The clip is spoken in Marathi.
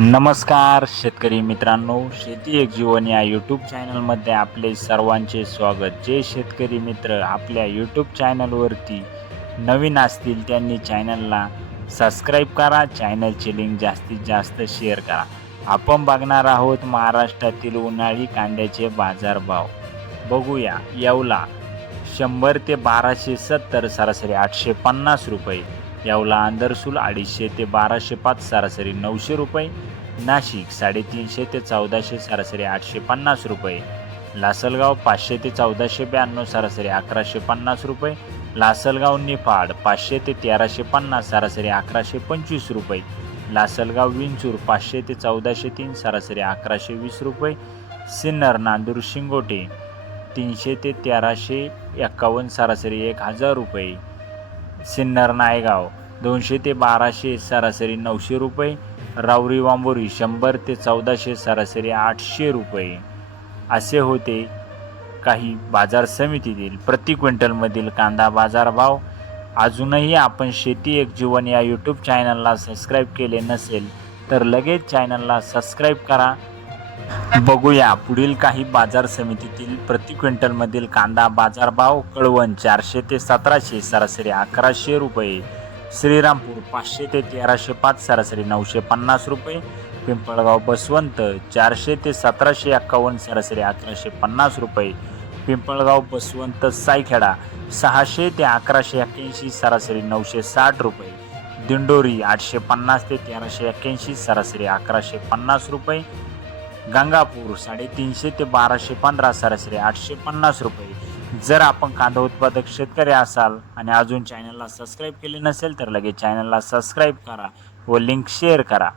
नमस्कार शेतकरी मित्रांनो शेती एक जीवन या यूट्यूब चॅनलमध्ये आपले सर्वांचे स्वागत. जे शेतकरी मित्र आपल्या यूट्यूब चॅनलवरती नवीन असतील त्यांनी चॅनलला सबस्क्राईब करा चॅनलची लिंक जास्तीत जास्त शेअर करा. आपण बघणार आहोत महाराष्ट्रातील उन्हाळी कांद्याचे बाजारभाव. बघूया येवला शंभर ते बाराशे सत्तर सरासरी आठशे पन्नास रुपये. यावला आंदरसूल अडीचशे ते बाराशे पाच सरासरी नऊशे रुपये. नाशिक साडेतीनशे ते चौदाशे सरासरी आठशे पन्नास रुपये. लासलगाव पाचशे ते चौदाशे ब्याण्णव सरासरी अकराशे पन्नास रुपये. लासलगाव निफाड पाचशे ते तेराशे पन्नास सरासरी अकराशे पंचवीस रुपये. लासलगाव विंचूर पाचशे ते चौदाशे तीन सरासरी अकराशे वीस रुपये. सिन्नर नांदूर शिंगोटे तीनशे ते तेराशे एक्कावन्न सरासरी एक हजार रुपये. सिन्नर नायगाव. दोनशे ते बाराशे सरासरी नऊशे रुपये. रावरी वांबोरी शंभर ते चौदाशे सरासरी आठशे रुपये. असे होते काही बाजार समितीतील. प्रति क्विंटलमधील कांदा बाजारभाव अजूनही आपण शेती एक जीवन या यूट्यूब चॅनलला सबस्क्राईब केले नसेल तर लगेच चॅनलला सबस्क्राईब करा. बघूया पुढील काही बाजार समितीतील प्रति क्विंटलमधील कांदा बाजारभाव कळवण चारशे ते सतराशे सरासरी अकराशे रुपये. श्रीरामपूर पाचशे ते तेराशे पाच सरासरी नऊशे पन्नास रुपये. पिंपळगाव बसवंत चारशे ते सतराशे एक्कावन्न सरासरी अकराशे पन्नास रुपये. पिंपळगाव बसवंत सायखेडा सहाशे ते अकराशे एक्क्याऐंशी सरासरी नऊशे साठ रुपये. दिंडोरी आठशे पन्नास ते तेराशे एक्क्याऐंशी सरासरी अकराशे पन्नास रुपये. गंगापूर साडेतीनशे ते बाराशे पंधरा सरासरी आठशे पन्नास रुपये. जर आपण कांदा उत्पादक शेतकरी असाल आणि अजून चॅनलला सबस्क्राईब केले नसेल तर लगेच चॅनलला सबस्क्राईब करा व लिंक शेअर करा.